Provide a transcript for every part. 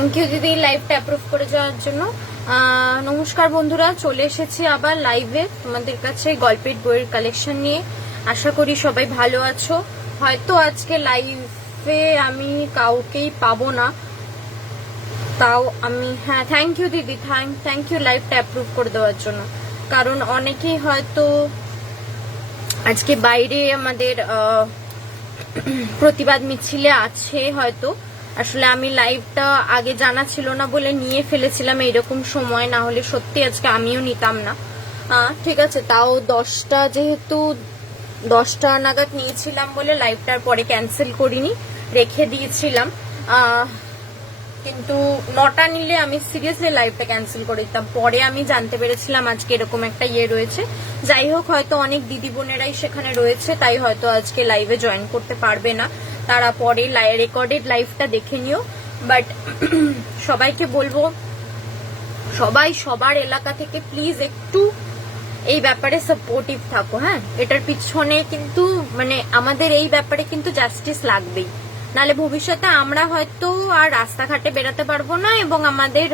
Thank you দিদি লাইভটা approve করে যাওয়ার জন্য। নমস্কার বন্ধুরা, চলে এসেছি আবার লাইভে তোমাদের কাছে গল্পের বইয়ের কালেকশন নিয়ে। আশা করি সবাই ভালো আছো। হয়তো আজকে লাইভে আমি কাউকেই পাবো না, তাও আমি থ্যাংক ইউ দিদি, থ্যাংক ইউ লাইভটা অ্যাপ্রুভ করে দেওয়ার জন্য। কারণ অনেকেই হয়তো আজকে বাইরে আমাদের প্রতিবাদ মিছিলে আছে হয়তো। আসলে আমি লাইভটা আগে জানা ছিল না বলে নিয়ে ফেলেছিলাম এইরকম সময়, না হলে সত্যি আজকে আমিও নিতাম না। ঠিক আছে, তাও 10টা যেহেতু 10টা নাগাদ নিয়েছিলাম বলে লাইভটার পরে ক্যান্সেল করিনি, রেখে দিয়েছিলাম। কিন্তু 9টা নিলে আমি সিরিয়াসলি লাইভটা ক্যান্সেল করে দিতাম। পরে আমি জানতে পেরেছিলাম আজকে এরকম একটা রয়েছে। যাই হোক, হয়তো অনেক দিদি বোনেরাই সেখানে রয়েছে, তাই হয়তো আজকে লাইভে জয়েন করতে পারবে না, তারা পরে রেকর্ডেড লাইভটা দেখে নিও। বাট সবাইকে বলবো, সবাই সবার এলাকা থেকে প্লিজ একটু এই ব্যাপারে সাপোর্টিভ থাকো। এটার পিছনে কিন্তু মানে আমাদের এই ব্যাপারে কিন্তু জাস্টিস লাগবেই, নালে ভবিষ্যতে আমরা হয়তো আর রাস্তাঘাটে বেরোতে পারবো না, এবং আমাদের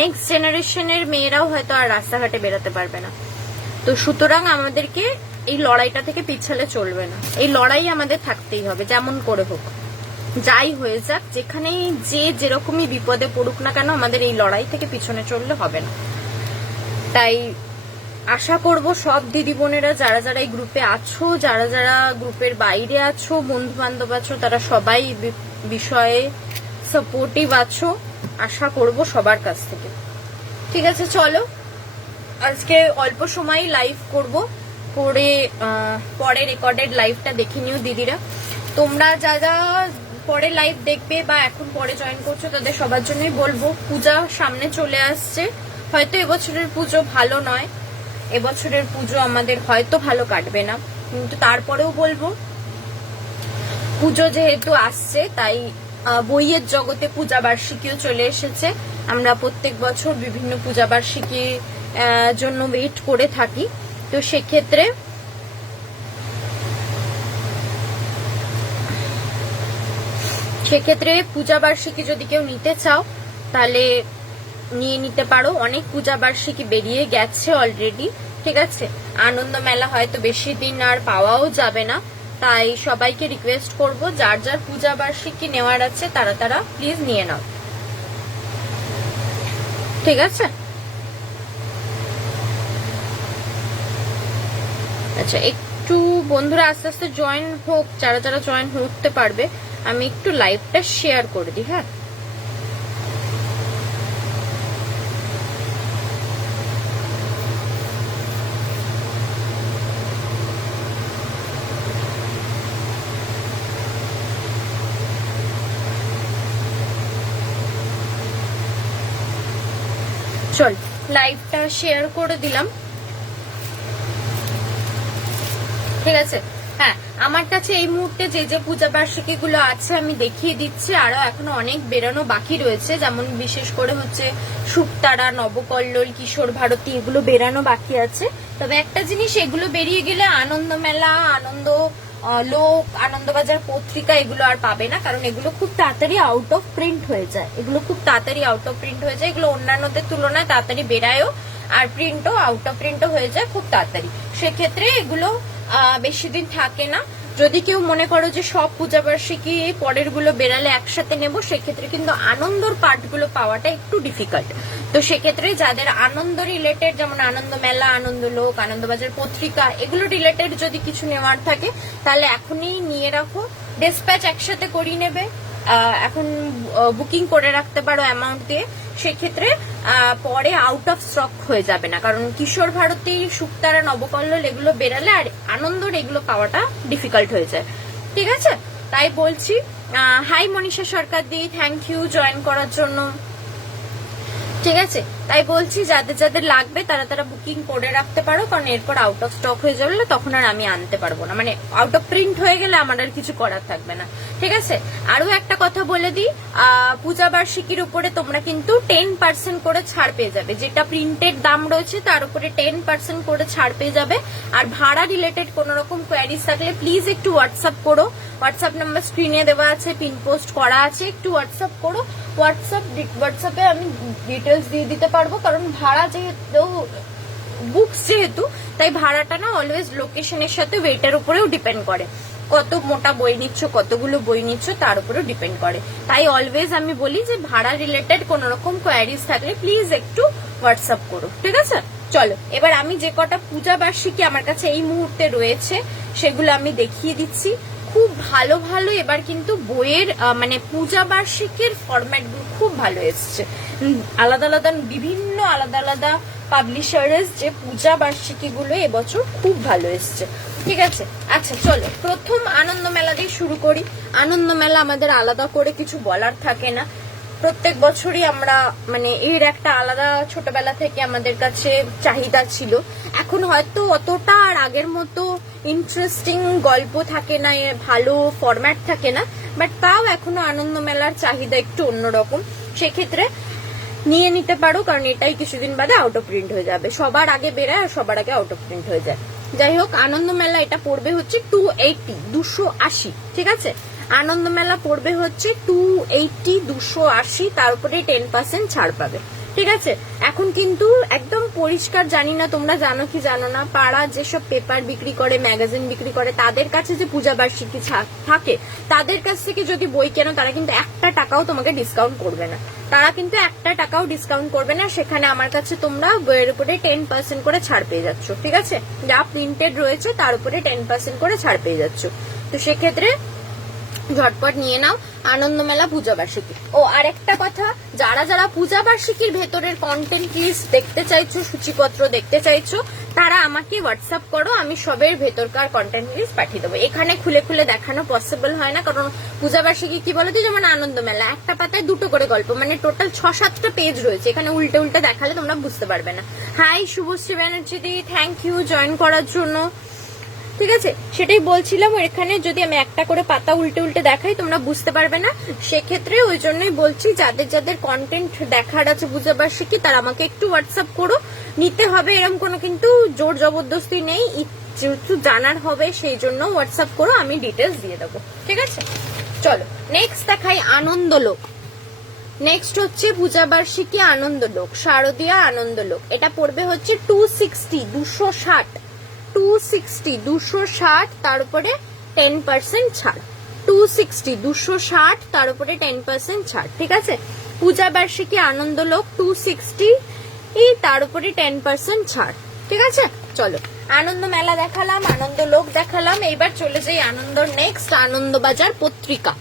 নেক্সট জেনারেশনের মেয়েরাও হয়তো আর রাস্তাঘাটে বেরোতে পারবে না। তো সুতরাং আমাদেরকে এই লড়াইটা থেকে পিছালে চলবে না, এই লড়াই আমাদের থাকতেই হবে, যেমন করে হোক, যাই হয়ে যাক, যেখানেই যেরকমই বিপদে পড়ুক না কেন, আমাদের এই লড়াই থেকে পিছনে চললে হবে না। তাই আশা করব সব দিদি বোনেরা যারা যারা এই গ্রুপে আছো, যারা যারা গ্রুপের বাইরে আছো, বন্ধু বান্ধব আছো, তারা সবাই বিষয়ে সাপোর্টিভ আছো, আশা করব সবার কাছ থেকে। ঠিক আছে, চলো আজকে অল্প সময় লাইভ করব, করে পরে রেকর্ডেড লাইভটা দেখে নিও দিদিরা। তোমরা যারা পরে লাইভ দেখবে বা এখন পরে জয়েন করছো, তাদের সবার জন্যই বলবো, পূজা সামনে চলে আসছে। হয়তো এবছরের পুজো ভালো নয়, এবছরের পুজো আমাদের হয়তো ভালো কাটবে না, কিন্তু তারপরেও বলবো পুজো যেহেতু আসছে, তাই বইয়ের জগতে পূজা বার্ষিকীও চলে এসেছে। আমরা প্রত্যেক বছর বিভিন্ন পূজা বার্ষিকীর জন্য ওয়েট করে থাকি। তো সেক্ষেত্রে পূজা বার্ষিকী যদি কেউ নিতে চাও তাহলে নিয়ে নিতে পারো। অনেক পূজা বার্ষিকী বেরিয়ে গেছে অলরেডি। ঠিক আছে, আনন্দ মেলা হয়তো বেশি দিন আর পাওয়াও যাবে না, তাই সবাইকে রিকোয়েস্ট করব যার যার পূজা বার্ষিকী নেওয়ার আছে তারা প্লিজ নিয়ে নাও। ঠিক আছে, আচ্ছা একটু বন্ধুরা আস্তে আস্তে জয়েন হোক, যারা যারা জয়েন হতে পারবে। আমি একটু লাইভটা শেয়ার করে দিই। চল লাইভটা শেয়ার করে দিলাম। ঠিক আছে, আমার কাছে এই মুহূর্তে যে পূজা বার্ষিকী গুলো আছে আমি দেখিয়ে দিচ্ছি। আরো এখনো অনেক বেরানো বাকি রয়েছে, যেমন বিশেষ করে হচ্ছে শুকতারা, নবকল্লোল, কিশোর ভারতী, এগুলো বেরানো বাকি আছে। তবে একটা জিনিস, এগুলো বেরিয়ে গেলে আনন্দ মেলা, আনন্দ লোক, আনন্দবাজার পত্রিকা এগুলো আর পাবে না, কারণ এগুলো খুব তাড়াতাড়ি আউট অফ প্রিন্ট হয়ে যায়। এগুলো অন্যান্যদের তুলনায় তাড়াতাড়ি বেরায়ও, আর প্রিন্টও আউট অফ প্রিন্টও হয়ে যায় খুব তাড়াতাড়ি। সেক্ষেত্রে এগুলো বেশি দিন থাকে না। যদি কেউ মনে করো যে সব পূজা বার্ষিকী পরের গুলো বেরালে একসাথে নেব, সেক্ষেত্রে কিন্তু আনন্দর পার্ট গুলো পাওয়াটা একটু ডিফিকাল্ট। তো সেক্ষেত্রে যাদের আনন্দ রিলেটেড, যেমন আনন্দ মেলা, আনন্দ লোক, আনন্দবাজার পত্রিকা, এগুলো রিলেটেড যদি কিছু নেওয়ার থাকে তাহলে এখনই নিয়ে রাখো। ডিসপ্যাচ একসাথে করিয়ে নেবে, এখন বুকিং করে রাখতে পারো অ্যামাউন্ট দিয়ে। সেক্ষেত্রে পরে আউট অফ স্টক হয়ে যাবে না, কারণ কিশোর ভারতী, শুকতারা, নবকল্লোল এগুলো বেরালে আর আনন্দর এগুলো পাওয়াটা ডিফিকাল্ট হয়ে যায়। ঠিক আছে, তাই বলছি। Hi Manisha Sarkar di, thank you join করার জন্য। ঠিক আছে, তাই বলছি যাদের যাদের লাগবে তারা তারা বুকিং করে রাখতে পারো, কারণ এরপর আউট অফ স্টক হয়ে যাবে তখন আর আমি আনতে পারবো না, মানে আউট অফ প্রিন্ট হয়ে গেলে আমার আর কিছু করার থাকবে না। ঠিক আছে, আরো একটা কথা বলে দিই, পূজা বার্ষিকীর উপরে তোমরা কিন্তু 10% করে ছাড় পেয়ে যাবে, যেটা প্রিন্টেড দাম রয়েছে তার উপরে 10% করে ছাড় পেয়ে যাবে। আর ভাড়া রিলেটেড কোন রকম কোয়ারিজ থাকলে প্লিজ একটু হোয়াটসঅ্যাপ করো, হোয়াটসঅ্যাপ নাম্বার স্ক্রিনে দেওয়া আছে, পিন পোস্ট করা আছে, একটু হোয়াটসঅ্যাপ করো। হোয়াটসঅ্যাপে আমি ডিটেলস দিয়ে দিতে পারবো, কারণ ভাড়া যেহেতু বুকস যেহেতু, তাই ভাড়াটা না অলওয়েজ লোকেশনের সাথে ওয়েটের উপরেও ডিপেন্ড করে, কত মোটা বই নিচ্ছ, কতগুলো বই নিচ্ছ তার উপরেও ডিপেন্ড করে। তাই অলওয়েজ আমি বলি যে ভাড়া রিলেটেড কোন রকম কোয়ারিজ থাকলে প্লিজ একটু হোয়াটসঅ্যাপ করো। ঠিক আছে, চলো এবার আমি যে কটা পূজা বার্ষিকী আমার কাছে এই মুহূর্তে রয়েছে সেগুলো আমি দেখিয়ে দিচ্ছি। খুব ভালো ভালো এবার কিন্তু বইয়ের মানে পূজা বার্ষিকীর ফরম্যাট গুলো খুব ভালো এসছে, আলাদা আলাদা বিভিন্ন আলাদা আলাদা পাবলিশারের যে পূজা বার্ষিকী গুলো এবছর খুব ভালো এসছে। ঠিক আছে, আচ্ছা চলো প্রথম আনন্দ মেলা দিয়ে শুরু করি। আনন্দ মেলা আমাদের আলাদা করে কিছু বলার থাকে না, প্রত্যেক বছরই আমরা মানে এর একটা আলাদা ছোটবেলা থেকে আমাদের কাছে চাহিদা ছিল। এখন হয়তো অতটা আর আগের মতো ইন্টারেস্টিং গল্প থাকে না, ভালো ফরম্যাট থাকে না, বাট তাও এখনো আনন্দ মেলার চাহিদা একটু অন্যরকম, সেক্ষেত্রে নিয়ে নিতে পারো, কারণ এটাই কিছুদিন বাদে আউট অফ প্রিন্ট হয়ে যাবে, সবার আগে বেরোয় আর সবার আগে আউট অফ প্রিন্ট হয়ে যায়। যাই হোক, আনন্দ মেলা এটা পড়বে হচ্ছে 280, ঠিক আছে, আনন্দ মেলা পড়বে হচ্ছে 280, তার উপরে 10% ছাড় পাবে। ঠিক আছে, এখন কিন্তু একদম পরিষ্কার, জানি না তোমরা জানো কি জানো না, পাড়া যেসব পেপার বিক্রি করে, ম্যাগাজিন বিক্রি করে, তাদের কাছে যে পূজা বার্ষিকী থাকে তাদের কাছ থেকে যদি বই কেনো তারা কিন্তু 1 টাকাও তোমাকে ডিসকাউন্ট করবে না, তারা কিন্তু 1 টাকাও ডিসকাউন্ট করবে না। সেখানে আমার কাছে তোমরা বইয়ের উপরে 10% করে ছাড় পেয়ে যাচ্ছ। ঠিক আছে, যা প্রিন্টেড রয়েছে তার উপরে 10% করে ছাড় পেয়ে যাচ্ছ। তো সেক্ষেত্রে ঝটপট নিয়ে নাও আনন্দ মেলা পূজা বার্ষিকী। ও আর একটা কথা, যারা যারা পূজা বার্ষিকীর ভেতরের কন্টেন্ট লিস্ট দেখতে চাইছো, সূচিপত্র দেখতে চাইছো, তারা আমাকে হোয়াটসঅ্যাপ করো, আমি সবের ভেতরকার কন্টেন্ট লিস্ট পাঠিয়ে দেবো। এখানে খুলে খুলে দেখানো পসিবল হয় না, কারণ পূজা বার্ষিকী কি বলতো, যেমন আনন্দ মেলা একটা পাতায় 2টো করে গল্প, মানে টোটাল 6-7টা পেজ রয়েছে, এখানে উল্টে উল্টে দেখালে তোমরা বুঝতে পারবে না। Hi Subhashree Banerjee di, thank you join করার জন্য। ঠিক আছে, সেটাই বলছিলাম, এখানে যদি আমি একটা করে পাতা উল্টে উল্টে দেখাই তোমরা বুঝতে পারবে না, সেক্ষেত্রে ওই জন্যই বলছি যাদের যাদের কন্টেন্ট দেখার আছে পূজা বার্ষিকী তারা আমাকে একটু হোয়াটসঅ্যাপ করো। নিতে হবে এরকম কোনো কিন্তু জোর জবরদস্তি নেই, যেহেতু জানার হবে সেই জন্য হোয়াটসঅ্যাপ করো, আমি ডিটেলস দিয়ে দেবো। ঠিক আছে, চলো নেক্সট দেখাই আনন্দলোক। নেক্সট হচ্ছে পূজা বার্ষিকী আনন্দলোক, শারদীয়া আনন্দলোক, এটা পড়বে হচ্ছে 260, 260, তার উপরে 10% ছাড়, 260, তার উপরে 10% ছাড়। ঠিক আছে, পূজা বার্ষিকী আনন্দলোক 260, তার উপরে 10% ছাড়। ঠিক আছে, চলো আনন্দ মেলা দেখালাম, আনন্দলোক দেখালাম, এইবার চলে যাই আনন্দর নেক্সট আনন্দবাজার পত্রিকা।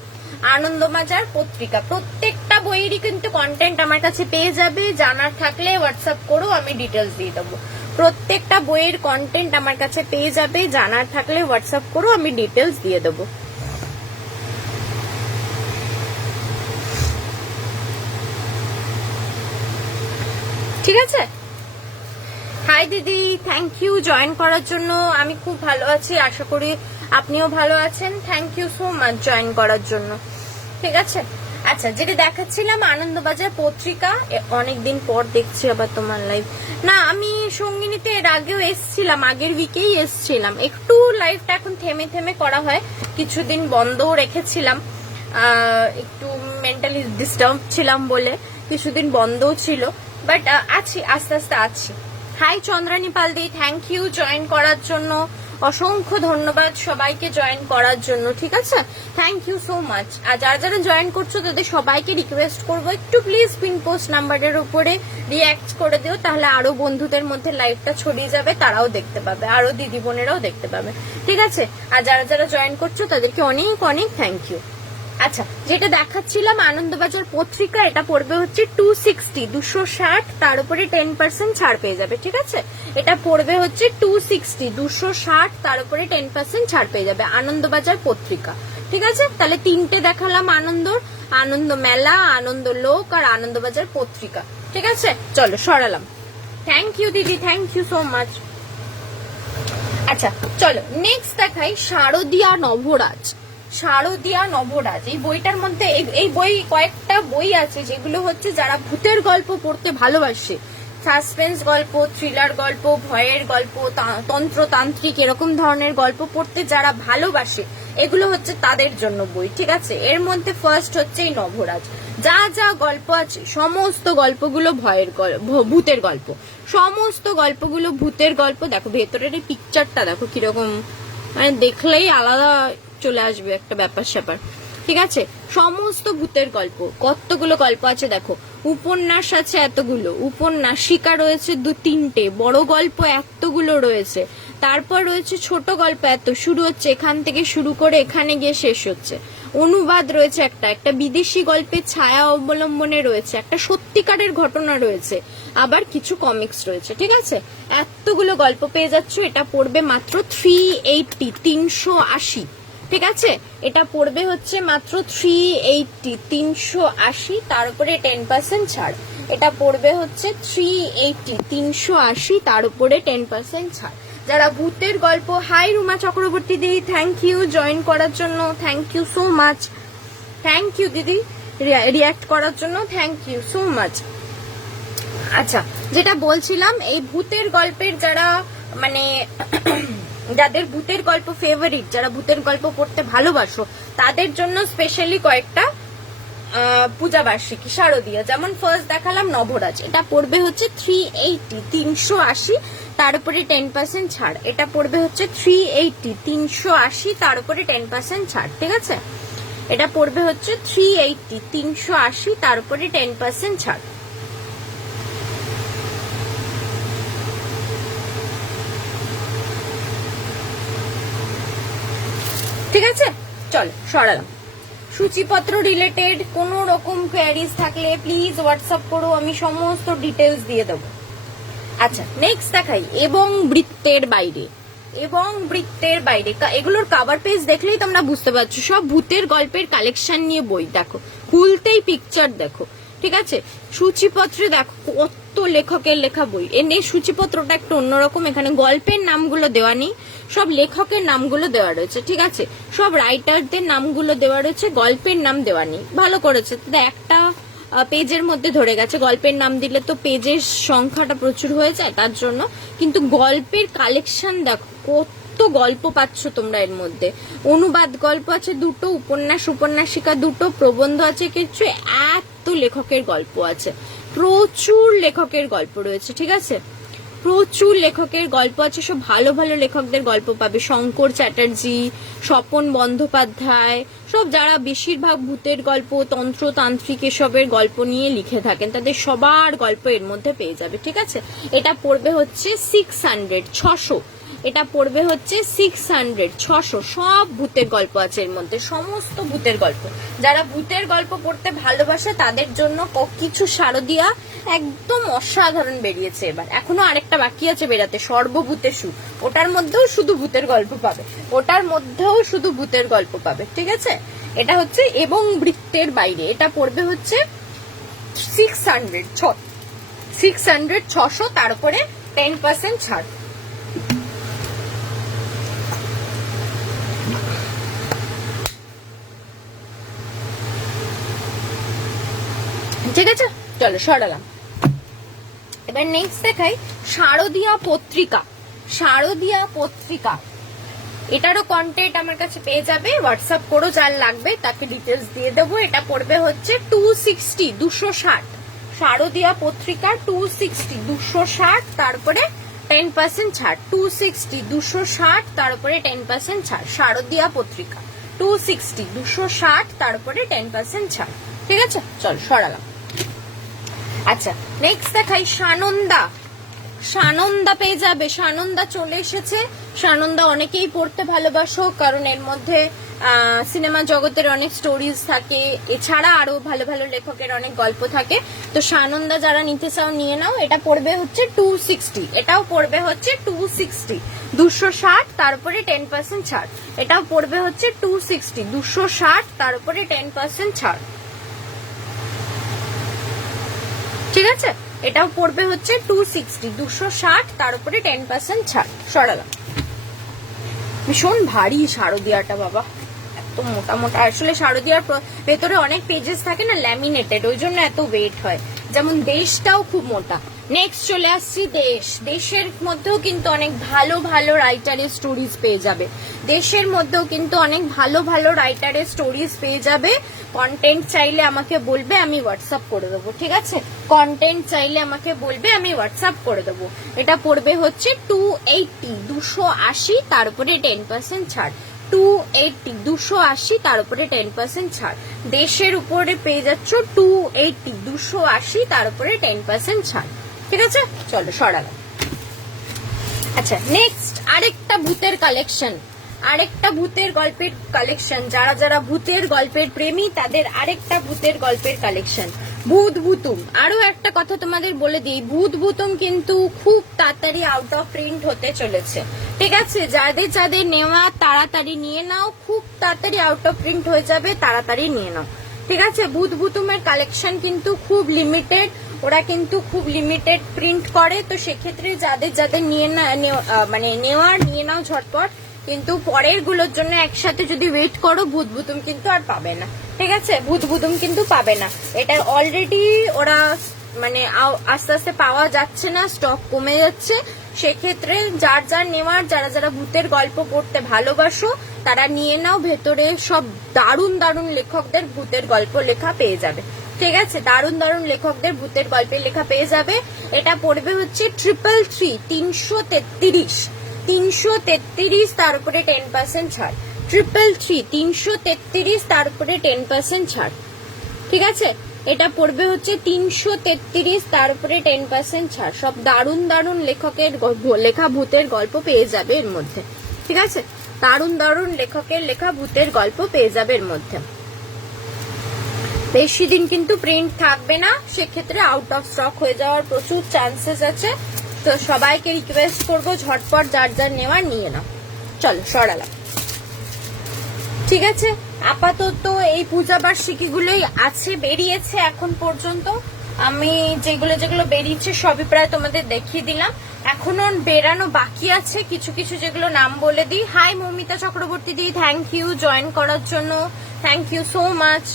আনন্দবাজার পত্রিকা প্রত্যেকটা বইয়েরই কিন্তু কন্টেন্ট আমার কাছে পেয়ে যাবে, জানার থাকলে হোয়াটসঅ্যাপ করো, আমি ডিটেলস দিয়ে দেবো। প্রত্যেকটা বইয়ের কন্টেন্ট আমার কাছে পেয়ে যাবে, জানার থাকলে হোয়াটসঅ্যাপ করো, আমি ডিটেলস দিয়ে দেবো। ঠিক আছে, হাই দিদি, থ্যাংক ইউ জয়েন করার জন্য। আমি খুব ভালো আছি, আশা করি আপনিও ভালো আছেন। Thank you so much join করার জন্য। ঠিক আছে, আচ্ছা যেটা দেখাচ্ছিলাম আনন্দবাজার পত্রিকা, অনেকদিন পর দেখছি আবার তোমার লাইভ। না, আমি সঙ্গিনীতে এর আগেও এসছিলাম, আগের উইকেই এসছিলাম, একটু লাইভটা এখন থেমে থেমে করা হয়, কিছুদিন বন্ধও রেখেছিলাম, একটু মেন্টালি ডিস্টার্ব ছিলাম বলে কিছুদিন বন্ধও ছিল, বাট আছি, আস্তে আস্তে আছি। হাই চন্দ্রানী পালদি, থ্যাংক ইউ জয়েন করার জন্য, অসংখ্য ধন্যবাদ সবাইকে জয়েন করার জন্য। ঠিক আছে, থ্যাংক ইউ সো মাচ। আর যারা যারা জয়েন করছো তাদের সবাইকে রিকোয়েস্ট করবো একটু প্লিজ পিন পোস্ট নাম্বারের উপরে রিঅ্যাক্ট করে দিও, তাহলে আরো বন্ধুদের মধ্যে লাইভটা ছড়িয়ে যাবে, তারাও দেখতে পাবে, আরো দিদি বোনেরাও দেখতে পাবে। ঠিক আছে, আর যারা যারা জয়েন করছো তাদেরকে অনেক অনেক থ্যাংক ইউ। আচ্ছা, যেটা দেখাচ্ছিলাম আনন্দবাজার পত্রিকা, এটা পড়বে হচ্ছে 260, তার উপরে 10% ছাড় পেয়ে যাবে। ঠিক আছে, এটা পড়বে হচ্ছে 260, তার উপরে 10% ছাড় পেয়ে যাবে আনন্দবাজার পত্রিকা। ঠিক আছে, তাহলে 3টে দেখালাম, আনন্দ মেলা, আনন্দলোক আর আনন্দবাজার পত্রিকা। ঠিক আছে, চলো সরালাম। থ্যাংক ইউ দিদি, থ্যাংক ইউ সো মাচ। আচ্ছা চলো নেক্সট দেখাই শারদিয়া নবরাজ। শারদিয়া নবরাজ এই বইটার মধ্যে এই বই কয়েকটা বই আছে যেগুলো হচ্ছে যারা ভূতের গল্প পড়তে ভালোবাসে, সাসপেন্স গল্প, থ্রিলার গল্প, ভয়ের গল্প, তন্ত্রতান্ত্রিক এরকম ধরনের গল্প পড়তে যারা ভালোবাসে, এগুলো হচ্ছে তাদের জন্য বই। ঠিক আছে, এর মধ্যে ফার্স্ট হচ্ছে এই নবরাজ। যা যা গল্প আছে সমস্ত গল্পগুলো ভূতের গল্প, সমস্ত গল্পগুলো ভূতের গল্প। দেখো ভেতরের এই পিকচারটা দেখো কিরকম, মানে দেখলেই আলাদা চলে আসবে একটা ব্যাপার স্যাপার। ঠিক আছে, সমস্ত ভূতের গল্প, কতগুলো গল্প আছে দেখো। উপন্যাস আছে এতগুলো, উপন্যাসিকা রয়েছে 2-3টে, বড় গল্প এতগুলো রয়েছে, তারপর রয়েছে ছোট গল্প এত, শুরু হচ্ছে এখান থেকে শুরু করে এখানে গিয়ে শেষ হচ্ছে। অনুবাদ রয়েছে একটা বিদেশি গল্পের ছায়া অবলম্বনে রয়েছে, একটা সত্যিকারের ঘটনা রয়েছে, আবার কিছু কমিক্স রয়েছে। ঠিক আছে, এতগুলো গল্প পেয়ে যাচ্ছ। এটা পড়বে মাত্র 380, 380। ঠিক আছে, এটা পড়বে হচ্ছে মাত্র 380, 380, তার উপরে 10% ছাড়। এটা পড়বে হচ্ছে 380, 380, তার উপরে 10% ছাড়। যারা ভূতের গল্প, হাই রুমা চক্রবর্তী দিদি, থ্যাংক ইউ জয়েন করার জন্য, thank you so much. Thank you দিদি রিয়াক্ট করার জন্য, থ্যাংক ইউ সো মাচ। আচ্ছা, যেটা বলছিলাম, এই ভূতের গল্পের যারা মানে যাদের ভূতের গল্প ফেভারিট, যারা ভূতের গল্প পড়তে ভালোবাসো, তাদের জন্য স্পেশালি কয়েকটা পূজা বার্ষিকী শারদীয়া। যেমন ফার্স্ট দেখালাম নবরাজ, এটা পড়বে হচ্ছে 380, 380, তার উপরে 10% ছাড়। এটা পড়বে হচ্ছে 380, 380, তার উপরে 10% ছাড়। ঠিক আছে, এটা পড়বে হচ্ছে 380, 380, তার উপরে 10% ছাড়। ঠিক আছে, চলো সরালাম। সূচিপত্র রিলেটেড কোনো রকম কোয়ারিজ থাকলে প্লিজ হোয়াটসঅ্যাপ করো, আমি সমস্ত ডিটেলস দিয়ে দেবো। আচ্ছা নেক্সট দেখাই এবং বৃত্তের বাইরে। এবং বৃত্তের বাইরে এগুলোর কভার পেজ দেখলেই তোমরা বুঝতে পারছো সব ভূতের গল্পের কালেকশন নিয়ে বই। দেখো খুলতেই পিকচার দেখো। ঠিক আছে, সূচিপত্রে দেখো কত লেখকের লেখা বই। এনে সূচিপত্রটা একটু অন্যরকম, এখানে গল্পের নামগুলো দেওয়া নেই, সব লেখকের নামগুলো দেওয়া রয়েছে। ঠিক আছে, সব রাইটারদের নামগুলো দেওয়া রয়েছে, গল্পের নাম দেওয়া নেই। ভালো করেছে, একটা পেজের মধ্যে ধরে গেছে। গল্পের নাম দিলে তো পেজের সংখ্যাটা প্রচুর হয়ে যায়, তার জন্য। কিন্তু গল্পের কালেকশন দেখো কত গল্প পাচ্ছ তোমরা এর মধ্যে। অনুবাদ গল্প আছে 2টো, উপন্যাসিকা 2টো, প্রবন্ধ আছে কিছু, এত লেখকের গল্প আছে, প্রচুর লেখকের গল্প রয়েছে। ঠিক আছে, প্রচুর লেখকের গল্প আছে, সব ভালো ভালো লেখকদের গল্প পাবে। শঙ্কর চ্যাটার্জি, স্বপন বন্দ্যোপাধ্যায়, সব যারা বেশিরভাগ ভূতের গল্প, তন্ত্রতান্ত্রিক এসবের গল্প নিয়ে লিখে থাকেন, তাদের সবার গল্প এর মধ্যে পেয়ে যাবে। ঠিক আছে, এটা পড়বে হচ্ছে 600, 600। এটা পড়বে হচ্ছে 600, 600। সব ভূতের গল্প আছে এর মধ্যে, সমস্ত ভূতের গল্প। যারা ভূতের গল্প পড়তে ভালোবাসে তাদের জন্য কিছু শারদীয়া একদম অসাধারণ বেরিয়েছে এবার। এখনো আরেকটা বাকি আছে বেরাতে, সর্বভূতেষু। ওটার মধ্যেও শুধু ভূতের গল্প পাবে, ওটার মধ্যেও শুধু ভূতের গল্প পাবে। ঠিক আছে, এটা হচ্ছে এবং বৃত্তের বাইরে। এটা পড়বে হচ্ছে 600, 600, তার উপরে 10% ছাড়। ঠিক আছে, চলো সরালাম। এবার নেক্সট দেখাই শারদীয়া পত্রিকা। শারদীয়া পত্রিকা, এটারও কন্টেন্ট আমার কাছে পেয়ে যাবে, হোয়াটসঅ্যাপ করো, যার লাগবে তাকে ডিটেলস দিয়ে দেবো। এটা পড়বে হচ্ছে 260, 260। শারদীয়া পত্রিকা 260, 260, তারপরে 10% ছাড়। 260, 260, তারপরে 10% ছাড়। শারদীয়া পত্রিকা 260, 260, তারপরে 10% ছাড়। ঠিক আছে, চল সরালাম। আচ্ছা নেক্সট দেখাই সানন্দা। সানন্দা পেয়ে যাবে, সানন্দা চলে এসেছে। সানন্দা অনেকেই পড়তে ভালোবাসো, কারণ এর মধ্যে সিনেমা জগতের অনেক স্টোরিজ থাকে, এছাড়া আরো ভালো ভালো লেখকের অনেক গল্প থাকে। তো সানন্দা যারা নিতে চাও নিয়ে নাও। এটা পড়বে হচ্ছে 260, এটাও পড়বে হচ্ছে 260, 260, তারপরে 10% ছাড়। এটাও পড়বে হচ্ছে 260, 260, তারপরে 10% ছাড়। ঠিক আছে। এটাও পড়বে হচ্ছে 260, 260, তার উপরে 10% ছাড়। সরালাম। ভীষণ ভারী শারদিয়াটা বাবা, এত মোটা মোটা। আসলে শারদিয়ার ভেতরে অনেক পেজেস থাকে না, ল্যামিনেটেড, ওই জন্য এত ওয়েট হয়। যেমন দেশটাও খুব মোটা। নেক্সট চলে আসছি দেশ। দেশের মধ্যেও কিন্তু অনেক ভালো ভালো রাইটারের স্টোরিজ পেয়ে যাবে। দেশের মধ্যেও কিন্তু অনেক ভালো ভালো রাইটারের স্টোরিজ পেয়ে যাবে। কন্টেন্ট চাইলে আমাকে বলবে, আমি হোয়াটসঅ্যাপ করে দেবো, ঠিক আছে? কন্টেন্ট চাইলে আমাকে বলবে, আমি হোয়াটসঅ্যাপ করে দেবো। এটা পড়বে হচ্ছে 280, 280, তার উপরে 10% ছাড়। 280, 280, তার উপরে 10% ছাড়। দেশের উপরে পেয়ে যাচ্ছ 280, 280, তার উপরে 10% ছাড়। ঠিক আছে, চলো সরালাম। আচ্ছা, নেক্সট আরেকটা ভূতের কালেকশন, আরেকটা ভূতের গল্পের কালেকশন। যারা যারা ভূতের গল্পের প্রেমী তাদের আরেকটা ভূতের গল্পের কালেকশন, ভূত ভূতুম। আরো একটা কথা তোমাদের বলে দিই, ভূত ভূতুম কিন্তু খুব তাড়াতাড়ি আউট অফ প্রিন্ট হতে চলেছে। ঠিক আছে, যাদের যাদের নেওয়া তাড়াতাড়ি নিয়ে নাও, খুব তাড়াতাড়ি আউট অফ প্রিন্ট হয়ে যাবে, তাড়াতাড়ি নিয়ে নাও। ঠিক আছে, ভূত ভূতুমের কালেকশন কিন্তু খুব লিমিটেড, ওরা কিন্তু খুব লিমিটেড প্রিন্ট করে। তো সেক্ষেত্রে যাদের যাদের নিয়ে মানে নেওয়ার নিয়ে নাও ঝটপট। কিন্তু পরের গুলোর জন্য একসাথে যদি ওয়েট করো, ভূত ভূতুম কিন্তু আর পাবে না। ঠিক আছে, ভূত ভূতুম কিন্তু পাবে না। এটা অলরেডি ওরা মানে আস্তে আস্তে পাওয়া যাচ্ছে না, স্টক কমে যাচ্ছে। সেক্ষেত্রে যার যার নেওয়ার, যারা যারা ভূতের গল্প পড়তে ভালোবাসো তারা নিয়ে নাও। ভেতরে সব দারুণ দারুণ লেখকদের ভূতের গল্প লেখা পেয়ে যাবে। ঠিক আছে, দারুণ দারুণ লেখকদের ভূতের গল্পের লেখা পেয়ে যাবে। এটা পড়বে হচ্ছে 333, 333, 333, তার উপরে 10% ছাড়। 333, 333, তার উপরে 10% ছাড়। ঠিক আছে, এটা পড়বে হচ্ছে 333, তার উপরে 10% ছাড়। সব দারুণ দারুণ লেখকের লেখা ভূতের গল্প পেয়ে যাবে এর মধ্যে। ঠিক আছে, দারুণ দারুণ লেখকের লেখা ভূতের গল্প পেয়ে যাবে এর মধ্যে। বেশি দিন কিন্তু প্রিন্ট থাকবে না, সেক্ষেত্রে আউট অফ স্টক হয়ে যাওয়ার প্রচুর চান্সেস আছে। তো সবাইকে রিকোয়েস্ট করবো ঝটপট যার যার নেওয়ার নিয়ে নাও। চলো সরালাম। ঠিক আছে, আপাতত এই পূজা বার্ষিকী গুলোই আছে, বেরিয়েছে এখন পর্যন্ত। আমি যেগুলো যেগুলো বেরিয়েছে সবই প্রায় তোমাদের দেখিয়ে দিলাম। এখনো বেরানো বাকি আছে কিছু কিছু, যেগুলো নাম বলে দিই। Hi Moumita Chakraborty di, thank you join করার জন্য, থ্যাংক ইউ সো মাচ।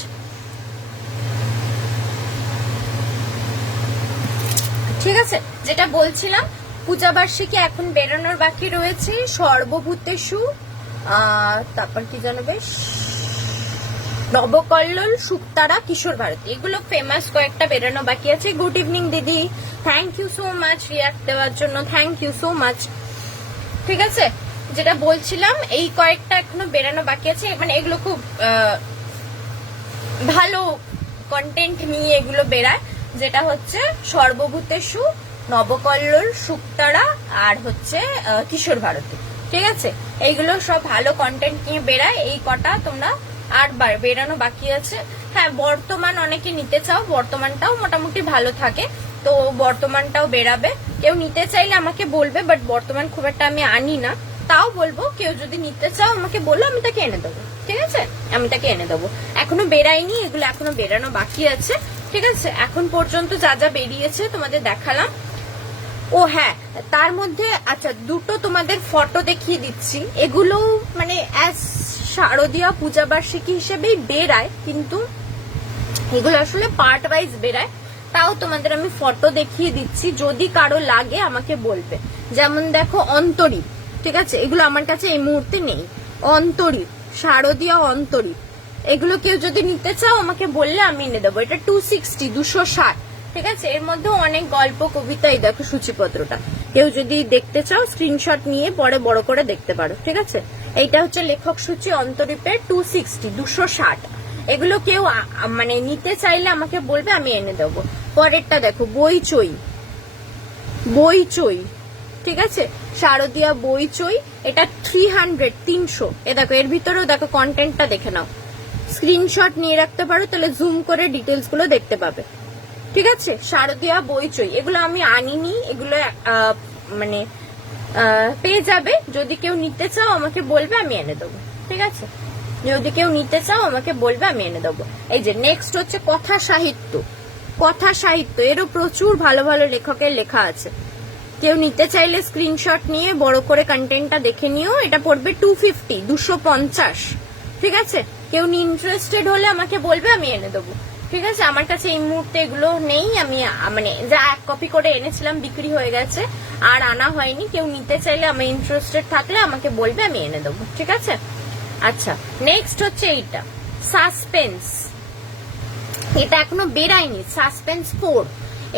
ঠিক আছে, যেটা বলছিলাম, পূজা বার্ষিকী এখন বেরোনোর বাকি রয়েছে সর্বভূতেষু, তারপর কি জানো বেশ, নবকল্লোল, শুকতারা, কিশোর ভারতী, এগুলো ফেমাস কয়েকটা বেরোনো বাকি আছে। গুড ইভিনিং দিদি, thank you so much react দেওয়ার জন্য, থ্যাংক ইউ সো মাচ। ঠিক আছে, যেটা বলছিলাম, এই কয়েকটা এখনো বেরোনো বাকি আছে। মানে এগুলো খুব ভালো কন্টেন্ট নিয়ে এগুলো বেরায়, যেটা হচ্ছে সর্বভূতেষু, নবকল্লোল, শুকতারা, আর হচ্ছে কিশোর ভারতী। ঠিক আছে, এইগুলো সব ভালো কন্টেন্ট নিয়ে বেরায়। এই কটা তোমরা আর বেরানো বাকি আছে। হ্যাঁ, বর্তমান অনেকে নিতে চাও, বর্তমানটাও মোটামুটি ভালো থাকে, তো বর্তমানটাও বেরাবে। কেউ নিতে চাইলে আমাকে বলবে, বাট বর্তমান খুব একটা আমি আনি না, তাও বলবো কেউ যদি নিতে চাও আমাকে বললো, আমি তাকে এনে দেবো। ঠিক আছে, আমি তাকে এনে দেবো। এখনো বেরায়নি, এগুলো এখনো বেরানো বাকি আছে। ঠিক আছে, এখন পর্যন্ত যা যা বেরিয়েছে তোমাদের দেখালাম। ও হ্যাঁ, তার মধ্যে আচ্ছা দুটো তোমাদের ফটো দেখিয়ে দিচ্ছি। এগুলো মানে অ্যাজ শারদীয়া পূজা বার্ষিকী হিসেবেই বেরায়, কিন্তু এগুলো আসলে পার্ট ওয়াইজ বেরায়। তাও তোমাদের আমি ফটো দেখিয়ে দিচ্ছি, যদি কারো লাগে আমাকে বলবে। যেমন দেখো অন্তরীপ, ঠিক আছে, এগুলো আমার কাছে এই মুহূর্তে নেই। অন্তরীপ, শারদীয়া অন্তরীপ, এগুলো কেউ যদি নিতে চাও আমাকে বললে আমি এনে দেবো। এটা 260, 260। ঠিক আছে, এর মধ্যেও অনেক গল্প কবিতা। এই দেখো সূচিপত্রটা, কেউ যদি দেখতে চাও স্ক্রিনশট নিয়ে পরে বড় করে দেখতে পারো। ঠিক আছে, এইটা হচ্ছে লেখক সূচি অন্তরীপের 260, 260। এগুলো কেউ মানে নিতে চাইলে আমাকে বলবে, আমি এনে দেবো। পরেরটা দেখো বইচই, বইচই, ঠিক আছে, শারদীয়া বইচই, এটা 300, 300। এ দেখো, এর ভিতরেও দেখো কন্টেন্টটা দেখে নাও, স্ক্রিনশট নিয়ে রাখতে পারো, তাহলে জুম করে ডিটেলস গুলো দেখতে পাবে। ঠিক আছে, শারদীয়া বইচই, এগুলো আমি আনিনি, এগুলো মানে পেয়ে যাবে। যদি কেউ নিতে চাও আমাকে বলবে, আমি এনে দেবো। ঠিক আছে, যদি কেউ নিতে চাও আমাকে বলবে, আমি এনে দেবো। এই যে নেক্সট হচ্ছে কথা সাহিত্য, কথা সাহিত্য, এরও প্রচুর ভালো ভালো লেখকের লেখা আছে। কেউ নিতে চাইলে স্ক্রিনশট নিয়ে বড় করে কন্টেন্টটা দেখে নিও। এটা পড়বে 250, 250, ঠিক আছে। কেউ ইন্টারেস্টেড হলে আমাকে বলবে, আমি এনে দেবো, ঠিক আছে। আমার কাছে এই মুহূর্তে এগুলো নেই, আমি মানে যা 1 কপি করে এনেছিলাম বিক্রি হয়ে গেছে, আর আনা হয়নি। কেউ নিতে চাইলে, আমি ইন্টারেস্টেড থাকলে আমাকে বলবে, আমি এনে দেবো, ঠিক আছে। আচ্ছা, নেক্সট হচ্ছে এইটা সাসপেন্স। এটা এখনো বেরায়নি, সাসপেন্স 4।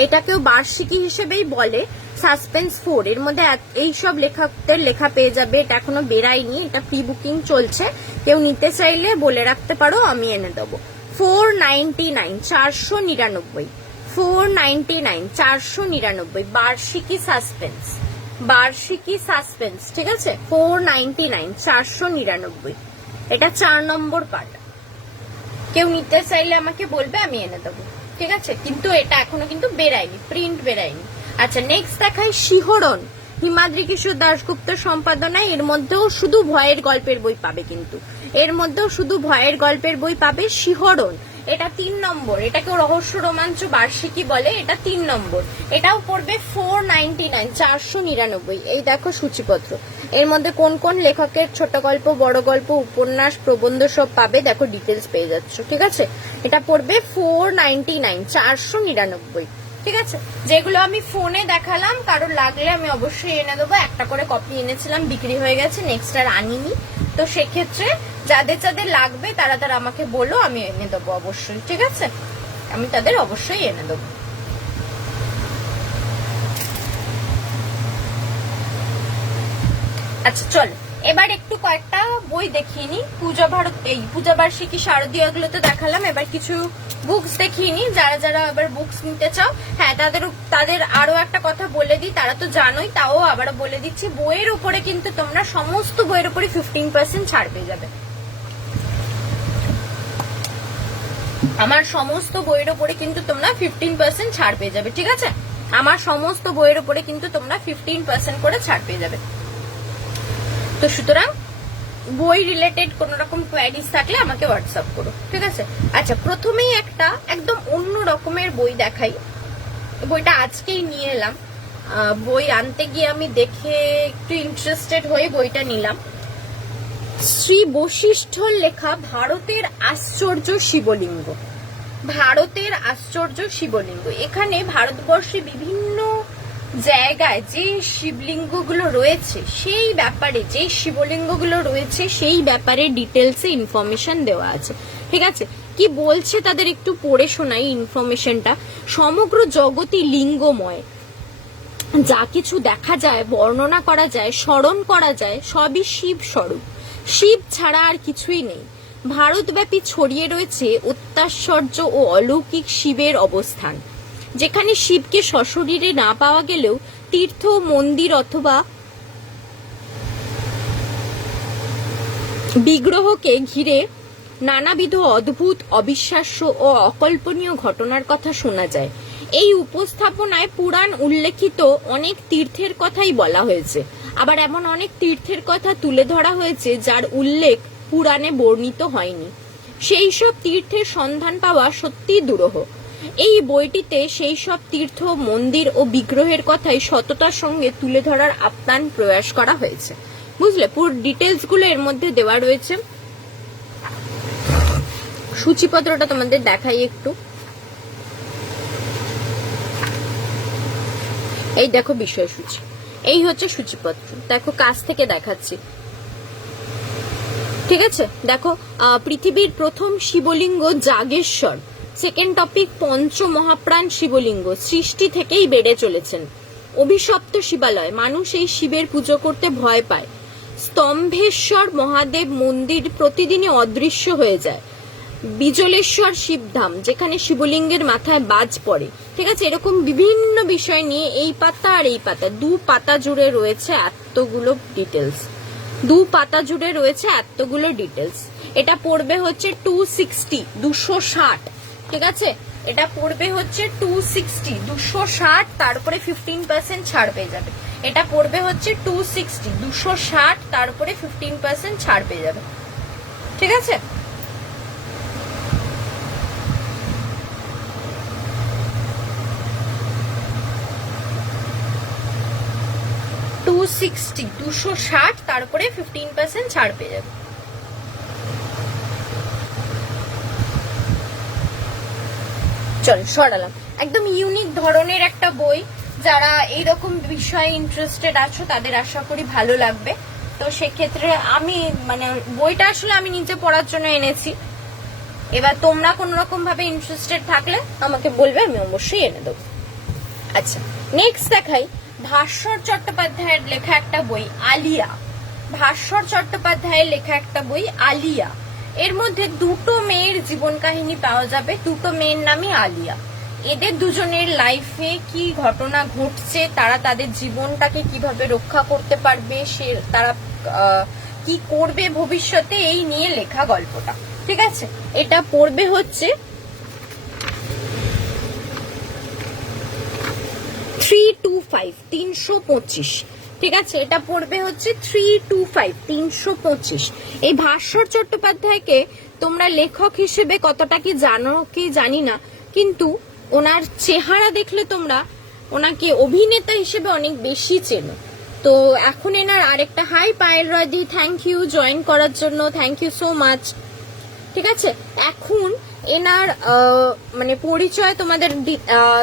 এটাকেও বার্ষিকী হিসেবেই বলে, সাসপেন্স 4। এর মধ্যে এইসব লেখকদের লেখা পেয়ে যাবে। এটা এখনো বেরায়নি, এটা প্রি বুকিং চলছে। কেউ নিতে চাইলে বলে রাখতে পারো, আমি এনে দেবো। 499, 499, 499, 499 বার্ষিকী সাসপেন্স, বার্ষিকী সাসপেন্স, ঠিক আছে। 499, 499, এটা 4 নম্বর পার্ট। কেউ নিতে চাইলে আমাকে বলবে, আমি এনে দেবো, ঠিক আছে। কিন্তু এটা এখনো কিন্তু বেরায়নি, প্রিন্ট বেরায়নি। আচ্ছা, নেক্সট দেখাই শিহরণ, হিমাদ্রি কিশোর দাশগুপ্তের সম্পাদনায়। এর মধ্যেও শুধু ভয়ের গল্পের বই পাবে, কিন্তু এর মধ্যেও শুধু ভয়ের গল্পের বই পাবে। শিহরণ, এটা 3 নম্বর। এটাকেও রহস্য রোমাঞ্চ বার্ষিকী বলে, এটা 3 নম্বর। এটাও পড়বে 499, 499। এই দেখো সূচিপত্র, এর মধ্যে কোন কোন লেখকের ছোট গল্প, বড় গল্প, উপন্যাস, প্রবন্ধ সব পাবে, দেখো ডিটেলস পেয়ে যাচ্ছ, ঠিক আছে। এটা পড়বে 499, 499, ঠিক আছে। যেগুলো আমি ফোনে দেখালাম, কারোর লাগলে আমি অবশ্যই এনে দেবো। একটা করে কপি এনেছিলাম, বিক্রি হয়ে গেছে, নেক্সট আর আনিনি। তো সেক্ষেত্রে যাদের যাদের লাগবে তারা তারা আমাকে বলো, আমি এনে দেবো অবশ্যই, ঠিক আছে। আমি তাদের অবশ্যই এনে দেবো। আচ্ছা চলো, এবার একটু কয়েকটা বই দেখিয়ে নি। পূজা ভারত, এই পূজা বার্ষিকী, শারদীয়, এগুলো তো দেখালাম। এবার কিছু বুকস দেখিয়ে নি। যারা যারা এবার বুকস নিতে চাও, হ্যাঁ, তাদের আরো একটা কথা বলে দিই, তারা তো জানোই, তাও আবার বলে দিচ্ছি। বইয়ের উপরে কিন্তু তোমরা সমস্ত বইয়ের উপরে 15% ছাড় পেয়ে যাবে। আমার সমস্ত বইয়ের উপরে কিন্তু তোমরা 15% ছাড় পেয়ে যাবে, ঠিক আছে। আমার সমস্ত বইয়ের উপরে কিন্তু তোমরা 15% করে ছাড় পেয়ে যাবে। তো সুতরাং বই রিলেটেড কোন রকম কোয়ারিজ থাকলে আমাকে হোয়াটসঅ্যাপ করো, ঠিক আছে। আচ্ছা, প্রথমেই একটা একদম অন্য রকমের বই দেখাই। বইটা আজকেই নিয়ে এলাম। বই আনতে গিয়ে আমি দেখে একটু ইন্টারেস্টেড হয়ে বইটা নিলাম। শ্রী বশিষ্ঠর লেখা ভারতের আশ্চর্য শিবলিঙ্গ। ভারতের আশ্চর্য শিবলিঙ্গ। এখানে ভারতবর্ষে বিভিন্ন জায়গায় যে শিবলিঙ্গগুলো রয়েছে সেই ব্যাপারে, যে শিবলিঙ্গগুলো রয়েছে সেই ব্যাপারে ডিটেলসে ইনফরমেশন দেওয়া আছে, ঠিক আছে। কি বলছে তাদের একটু পড়ে শোনাই ইনফরমেশনটা। সমগ্র জগৎই লিঙ্গময়। যা কিছু দেখা যায়, বর্ণনা করা যায়, স্মরণ করা যায়, সবই শিব স্বরূপ। শিব ছাড়া আর কিছুই নেই। ভারতব্যাপী ছড়িয়ে রয়েছে অত্যাশ্চর্য ও অলৌকিক শিবের অবস্থান। যেখানে শিবকে সশরীরে না পাওয়া গেলেও তীর্থ, মন্দির অথবা বিগ্রহকে ঘিরে নানাবিধ অদ্ভুত, অবিশ্বাস্য ও অকল্পনীয় ঘটনার কথা শোনা যায়। এই উপস্থাপনায় পুরাণ উল্লেখিত অনেক তীর্থের কথাই বলা হয়েছে। আবার এমন অনেক তীর্থের কথা তুলে ধরা হয়েছে যার উল্লেখ পুরাণে বর্ণিত হয়নি। সেই সব তীর্থের সন্ধান পাওয়া সত্যিই দুরূহ। এই বইটিতে সেই সব তীর্থ, মন্দির ও বিগ্রহের কথাই সততার সঙ্গে তুলে ধরার আপ্রাণ প্রয়াস করা হয়েছে। বুঝলে, পুরো ডিটেলস গুলো এর মধ্যে দেওয়া রয়েছে। সূচিপত্রটা তোমাদের দেখাই একটু। এই দেখো বিষয়সূচি, এই হচ্ছে সূচিপত্র। দেখো কাছ থেকে দেখাচ্ছি, ঠিক আছে। দেখো, পৃথিবীর প্রথম শিবলিঙ্গ জাগেশ্বর। সেকেন্ড টপিক, পঞ্চ মহাপ্রাণ শিবলিঙ্গ সৃষ্টি থেকেই বেড়ে চলেছেন। অভিশপ্ত শিবালয়, মানুষ এই শিবের পুজো করতে ভয় পায়। স্তম্ভেশ্বর মহাদেব মন্দির প্রতিদিনই অদৃশ্য হয়ে যায়। বিজলেশ্বর শিবধাম, যেখানে শিবলিঙ্গের মাথায় বাজ পড়ে, ঠিক আছে। এরকম বিভিন্ন বিষয় নিয়ে এই পাতা আর এই পাতা, 2 পাতা জুড়ে রয়েছে এতগুলো ডিটেলস। 2 পাতা জুড়ে রয়েছে এতগুলো ডিটেলস। এটা পড়বে হচ্ছে 260, 260, ঠিক আছে। এটা পড়বে হচ্ছে 260, 260, তারপরে 15% ছাড় পেয়ে যাবে। এটা পড়বে হচ্ছে 260, 260, তারপরে 15% ছাড় পেয়ে যাবে, ঠিক আছে। 260 তারপরে 15% ছাড় পেয়ে যাবে। চল সরালাম। একদম ইউনিক ধরনের একটা বই, যারা এইরকম বিষয়ে ইন্টারেস্টেড আছো তাদের আশা করি ভালো লাগবে। তো সেক্ষেত্রে আমি মানে বইটা আসলে আমি নিজে পড়ার জন্য এনেছি, এবার তোমরা কোন রকম ভাবে ইন্টারেস্টেড থাকলে আমাকে বলবে, আমি অবশ্যই এনে দেবো। আচ্ছা নেক্সট দেখাই ভাস্বর চট্টোপাধ্যায়ের লেখা একটা বই আলিয়া। ভাস্বর চট্টোপাধ্যায়ের লেখা একটা বই আলিয়া। এর মধ্যে দুটো মেয়ের জীবন কাহিনী পাওয়া যাবে, দুটো মেয়ের নামই আলিয়া। এদের দুজনের লাইফে কি ঘটনা ঘটছে, তারা তাদের জীবনটাকে কিভাবে রক্ষা করতে পারবে, তারা কি করবে ভবিষ্যতে, এই নিয়ে লেখা গল্পটা। ঠিক আছে, এটা পড়বে হচ্ছে 325। ঠিক আছে, এটা পড়বে হচ্ছে 325। এই ভাস্বর চট্টোপাধ্যায়কে তোমরা লেখক হিসেবে কতটা কি জানো কি জানি না, কিন্তু ওনার চেহারা দেখলে তোমরা ওনাকে অভিনেতা হিসেবে অনেক বেশি চেনো। তো এখন এনার আরেকটা হাই পায়েল রয়দি, থ্যাংক ইউ জয়েন করার জন্য, থ্যাংক ইউ সো মাচ। ঠিক আছে, এখন এনার মানে পরিচয় তোমাদের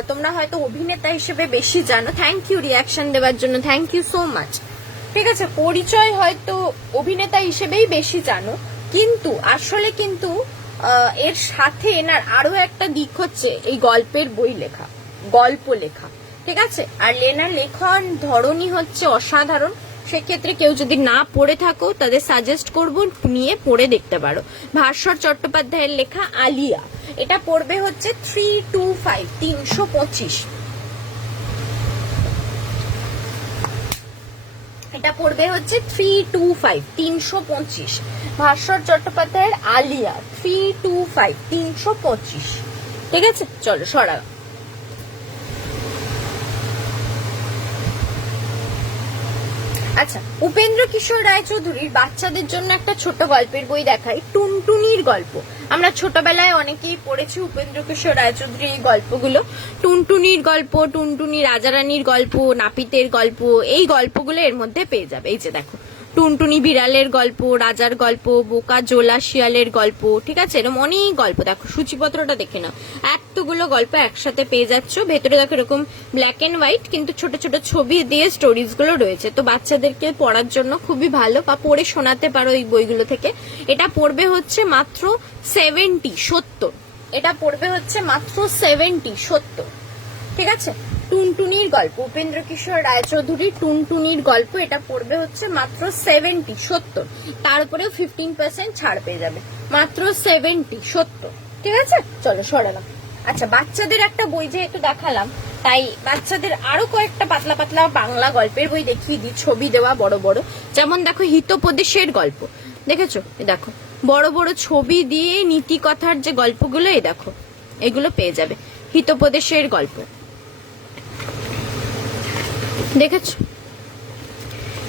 তোমরা হয়তো অভিনেতা হিসেবে বেশি জানো, থ্যাংক ইউ রিয়াকশন দেওয়ার জন্য, থ্যাংক ইউ সো মাচ। ঠিক আছে, পরিচয় হয়তো অভিনেতা হিসেবেই বেশি জানো, কিন্তু আসলে কিন্তু এর সাথে এনার আরো একটা দিক হচ্ছে এই গল্পের বই লেখা, গল্প লেখা। ঠিক আছে, আর লেনার লেখন ধরনই হচ্ছে অসাধারণ। সেক্ষেত্রে কেউ যদি না পড়ে থাকো তাদের সাজেস্ট করবো নিয়ে পড়ে দেখতে পারো। ভাস্বর চট্টোপাধ্যায়ের লেখা আলিয়া, এটা পড়বে হচ্ছে 325। এটা পড়বে হচ্ছে 325। ভাস্বর চট্টোপাধ্যায়ের আলিয়া 325। ঠিক আছে, চলো সরা। আচ্ছা, উপেন্দ্র কিশোর রায়চৌধুরীর বাচ্চাদের জন্য একটা ছোট গল্পের বই দেখাই, টুনটুনির গল্প। আমরা ছোটবেলায় অনেকেই পড়েছি উপেন্দ্র কিশোর রায়চৌধুরীর এই গল্পগুলো। টুনটুনির গল্প, টুনটুনি রাজারানীর গল্প, নাপিতের গল্প, এই গল্পগুলো এর মধ্যে পেয়ে যাবে। এই যে দেখো, টুনটুনি বিড়ালের গল্প, রাজার গল্প, বোকা জোলা শিয়ালের গল্প। ঠিক আছে, এরকম অনেক গল্প। দেখো সূচিপত্রটা দেখে নাও, এতগুলো গল্প একসাথে পেয়ে যাচ্ছ। ভেতরে দেখো এরকম ব্ল্যাক এন্ড হোয়াইট কিন্তু ছোট ছোট ছবি দিয়ে স্টোরিজ গুলো রয়েছে। তো বাচ্চাদেরকে পড়ার জন্য খুবই ভালো, বা পড়ে শোনাতে পারো এই বইগুলো থেকে। এটা পড়বে হচ্ছে মাত্র 70। এটা পড়বে হচ্ছে মাত্র 70। ঠিক আছে, টুনটুনির গল্প, উপেন্দ্র কিশোর রায়চৌধুরীর টুনটুনির গল্প, এটা পড়বে হচ্ছে মাত্র 70। তার উপরেও 15% ছাড় পেয়ে যাবে, মাত্র 70। ঠিক আছে, চলো সরালাম। আচ্ছা, বাচ্চাদের একটা বই যেহেতু দেখালাম, তাই বাচ্চাদের আরো কয়েকটা পাতলা পাতলা বাংলা গল্পের বই দেখিয়ে দিই, ছবি দেওয়া বড় বড়। যেমন দেখো হিতোপদেশের গল্প, দেখেছো? দেখো বড় বড় ছবি দিয়ে নীতি কথার যে গল্পগুলো, এই দেখো এগুলো পেয়ে যাবে। হিতোপদেশের গল্প দেখেছো?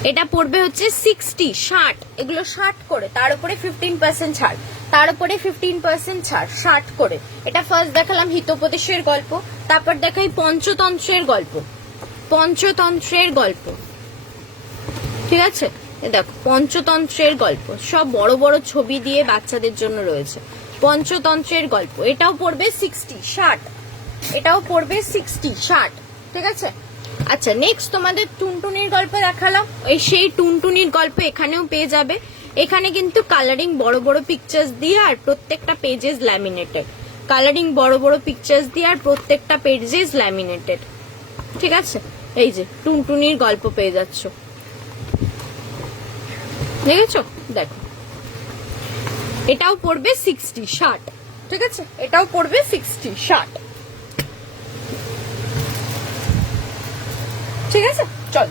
এটা পড়বে হচ্ছে 60। এগুলো 60 করে, তার উপরে 15% ছাড়, তার উপরে 15% ছাড়, 60 করে। এটা ফার্স্ট দেখালাম হিতোপদেশের গল্প, তারপর দেখাই পঞ্চতন্ত্রের গল্প। পঞ্চতন্ত্রের গল্প, ঠিক আছে, দেখো পঞ্চতন্ত্রের গল্প, সব বড় বড় ছবি দিয়ে বাচ্চাদের জন্য রয়েছে। পঞ্চতন্ত্রের গল্প, এটাও পড়বে 60। এটাও পড়বে 60। ঠিক আছে, আচ্ছা নেক্সট তোমাদের টুনটুনির গল্প দেখালাম, এই সেই টুনটুনির গল্প এখানেও পেয়ে যাবে। এখানে কিন্তু কালারিং বড় বড় পিকচার্স দিয়ে, আর প্রত্যেকটা পেজেস ল্যামিনেটেড। কালারিং বড় বড় পিকচার্স দিয়ে, আর প্রত্যেকটা পেজেস ল্যামিনেটেড। ঠিক আছে, এই যে টুনটুনির গল্প পেয়ে যাচ্ছ, দেখেছো? দেখো এটাও পড়বে 60। ঠিক আছে, এটাও পড়বে 60। ঠিক আছে, চল।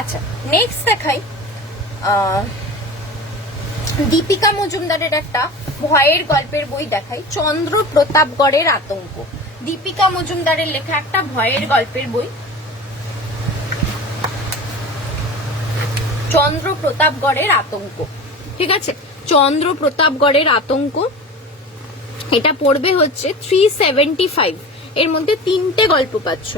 আচ্ছা নেক্সট দেখাই দীপিকা মজুমদারের একটা ভয়ের গল্পের বই দেখাই, চন্দ্র প্রতাপগড়ের আতঙ্ক। দীপিকা মজুমদারের লেখা একটা ভয়ের গল্পের বই, চন্দ্র প্রতাপগড়ের আতঙ্ক। ঠিক আছে, চন্দ্র প্রতাপগড়ের আতঙ্ক, এটা পড়বে হচ্ছে 375। এর মধ্যে 3টে গল্প পাচ্ছ,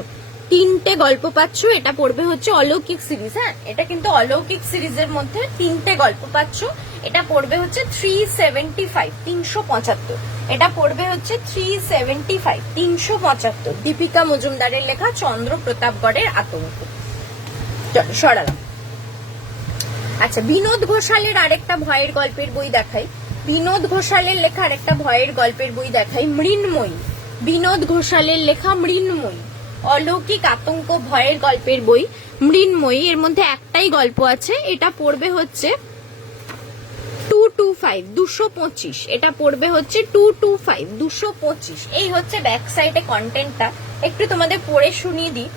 তিনটে গল্প পাচ্ছ। এটা পড়বে হচ্ছে অলৌকিক সিরিজ। হ্যাঁ, এটা কিন্তু অলৌকিক সিরিজের মধ্যে তিনটে গল্প পাচ্ছ। এটা পড়বে হচ্ছে 375, 375। এটা পড়বে হচ্ছে 375, 375। দীপিকা মজুমদারের লেখা চন্দ্র প্রতাপগড়ের আতঙ্ক। চলো সরালাম। আচ্ছা, বিনোদ ঘোষালের আরেকটা ভয়ের গল্পের বই দেখাই। বিনোদ ঘোষালের লেখা আরেকটা ভয়ের গল্পের বই দেখাই, মৃন্ময়ী। বিনোদ ঘোষালের লেখা মৃন্ময়ী, অলৌকিক আতঙ্ক ভয়ের গল্পের বই মৃন্ময়ী। এর মধ্যে একটাই গল্প আছে, এটা পড়বে হচ্ছে 225, 225। এটা পড়বে হচ্ছে 225, 225। এই হচ্ছে ব্যাক সাইডে কন্টেন্টটা, একটু তোমাদের পড়ে শুনিয়ে দিই।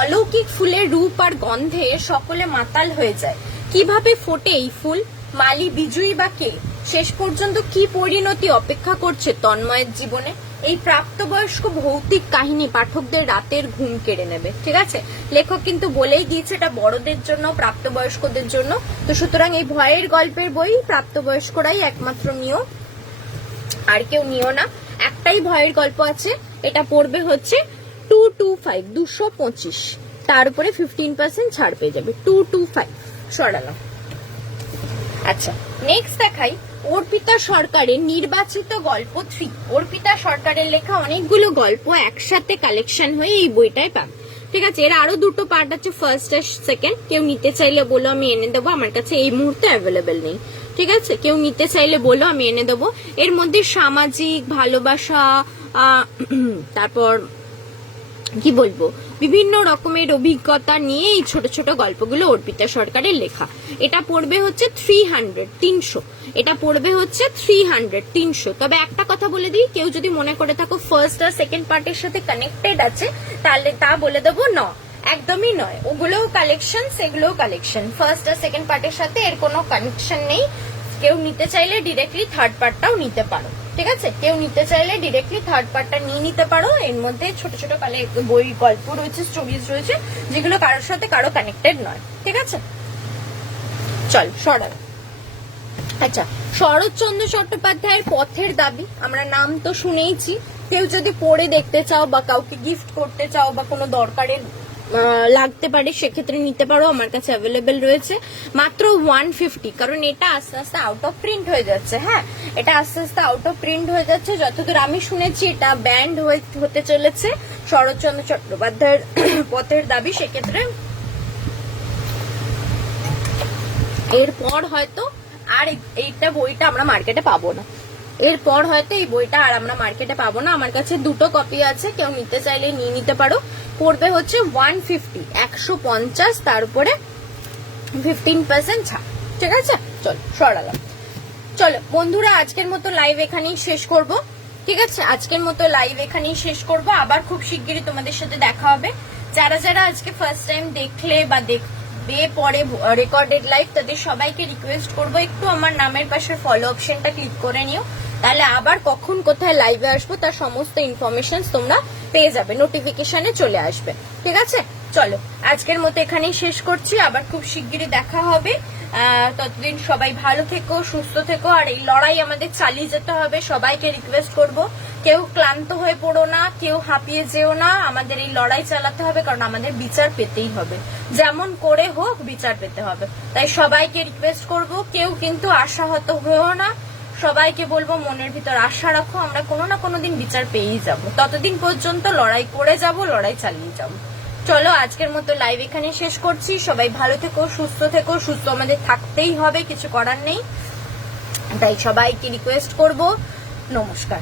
অলৌকিক ফুলের রূপ আর গন্ধে সকলে মাতাল হয়ে যায়। কিভাবে ফোটে এই ফুল, মালি বিজয়ী বা কে, শেষ পর্যন্ত কি পরিণতি অপেক্ষা করছে তন্ময়ের জীবনে। এই প্রাপ্তবয়স্ক ভৌতিক কাহিনী পাঠকদের রাতের ঘুম কেড়ে নেবে। ঠিক আছে, লেখক কিন্তু বলেই দিয়েছে এটা বড়দের জন্য, প্রাপ্তবয়স্কদের জন্য। তো সুতরাং এই ভয়ের গল্পের বই প্রাপ্তবয়স্করাই একমাত্র নিও, আর কেউ নিও না। একটাই ভয়ের গল্প আছে, এটা পড়বে হচ্ছে 225, 225। তার উপরে 15% ছাড় পেয়ে যাবে। 225 সরালাম। আচ্ছা, নেক্সট দেখাই অর্পিতা সরকারের নির্বাচিত গল্প 3। অর্পিতা সরকারের লেখা অনেকগুলো গল্প একসাথে কালেকশন হয়ে এই বইটায় পান। ঠিক আছে, এর আরো দুটো পার্ট আছে, ফার্স্ট আর সেকেন্ড। কেউ নিতে চাইলে বলো, আমি এনে দেবো। আমার কাছে এই মুহূর্তে অ্যাভেলেবেল নেই। ঠিক আছে, কেউ নিতে চাইলে বলো, আমি এনে দেবো। এর মধ্যে সামাজিক ভালোবাসা, তারপর কি বলবো, বিভিন্ন রকমের অভিজ্ঞতা নিয়ে এই ছোট ছোট গল্পগুলো অর্পিতা সরকারের লেখা। এটা পড়বে হচ্ছে 300, 300। এটা পড়বে হচ্ছে 300, 300। তবে একটা কথা বলে দিই, কেউ যদি মনে করে থাকো ফার্স্ট আর সেকেন্ড পার্টের সাথে কানেক্টেড আছে, তাহলে তা বলে দেবো না, একদমই নয়। ওগুলোও কালেকশন, সেগুলোও কালেকশন। ফার্স্ট আর সেকেন্ড পার্টের সাথে এর কোনো কানেকশন নেই। কেউ নিতে চাইলে ডিরেক্টলি থার্ড পার্টটাও নিতে পারো। ঠিক আছে, কেউ নিতে চাইলে ডিরেক্টলি থার্ড পার্টটা নিয়ে নিতে পারো। এর মধ্যে ছোট ছোট বই গল্প রয়েছে, স্টোরিজ রয়েছে, যেগুলো কারোর সাথে কারো কানেক্টেড নয়। ঠিক আছে, চল সরাল। আচ্ছা, শরৎচন্দ্র চট্টোপাধ্যায়ের পথের দাবি, আমরা নাম তো শুনেইছি। কেউ যদি পড়ে দেখতে চাও বা কাউকে গিফট করতে চাও বা কোনো দরকারের লাগতে পারে, সেক্ষেত্রে নিতে পারো। আমার কাছে অ্যাভেলেবেল রয়েছে মাত্র 150, কারণ এটা আস্তে আস্তে আউট অফ প্রিন্ট হয়ে যাচ্ছে। হ্যাঁ, এটা আস্তে আস্তে আউট অফ প্রিন্ট হয়ে যাচ্ছে। যতদূর আমি শুনেছি এটা ব্যান্ড হতে চলেছে শরৎচন্দ্র চট্টোপাধ্যায়ের পথের দাবি। সেক্ষেত্রে এরপর হয়তো আর এইটা বইটা আমরা মার্কেটে পাবো না। এরপর হয়তো এই বইটা আর আমরা মার্কেটে পাবো না। আমার কাছে দুটো কপি আছে, কেউ নিতে চাইলে নিয়ে নিতে পারো। পড়বে হচ্ছে 150, 150। তার উপরে 15% ছাড়। ঠিক আছে, চলো সরালাম। চলো বন্ধুরা, আজকের মতো লাইভ এখানেই শেষ করব। ঠিক আছে, আজকের মতো লাইভ এখানেই শেষ করব। আবার খুব শিগগিরই তোমাদের সাথে দেখা হবে। যারা যারা আজকে ফার্স্ট টাইম দেখলে বা পরে রেকর্ডেড লাইভ, তাদের সবাইকে রিকোয়েস্ট করবো একটু আমার নামের পাশে ফলো অপশনটা ক্লিক করে নিও। তাহলে আবার কখন কোথায় লাইভে আসবো তার সমস্ত ইনফরমেশন তোমরা পেয়ে যাবে, নোটিফিকেশনে চলে আসবে। ঠিক আছে, চলো আজকের মতো এখানেই শেষ করছি। আবার খুব শিগগিরই দেখা হবে। ততদিন সবাই ভালো থেকো, সুস্থ থেকো। আর এই লড়াই আমাদের চালিয়ে যেতে হবে। সবাইকে রিকোয়েস্ট করব, কেউ ক্লান্ত হয়ে পড়ো না, কেউ হাঁপিয়ে যেও না। আমাদের এই লড়াই চালাতে হবে, কারণ আমাদের বিচার পেতেই হবে। যেমন করে হোক বিচার পেতে হবে। তাই সবাইকে রিকোয়েস্ট করব, কেউ কিন্তু আশাহত হয়েও না। সবাইকে বলবো মনের ভিতর আশা রাখো, আমরা কোনো না কোনো দিন বিচার পেয়েই যাব। ততদিন পর্যন্ত লড়াই করে যাব, লড়াই চালিয়ে যাব। চলো আজকের মতো লাইভ এখানে শেষ করছি। সবাই ভালো থেকো, সুস্থ থেকো। সুস্থ আমাদের থাকতেই হবে, কিছু করার নেই। তাই সবাইকে রিকোয়েস্ট করব। নমস্কার।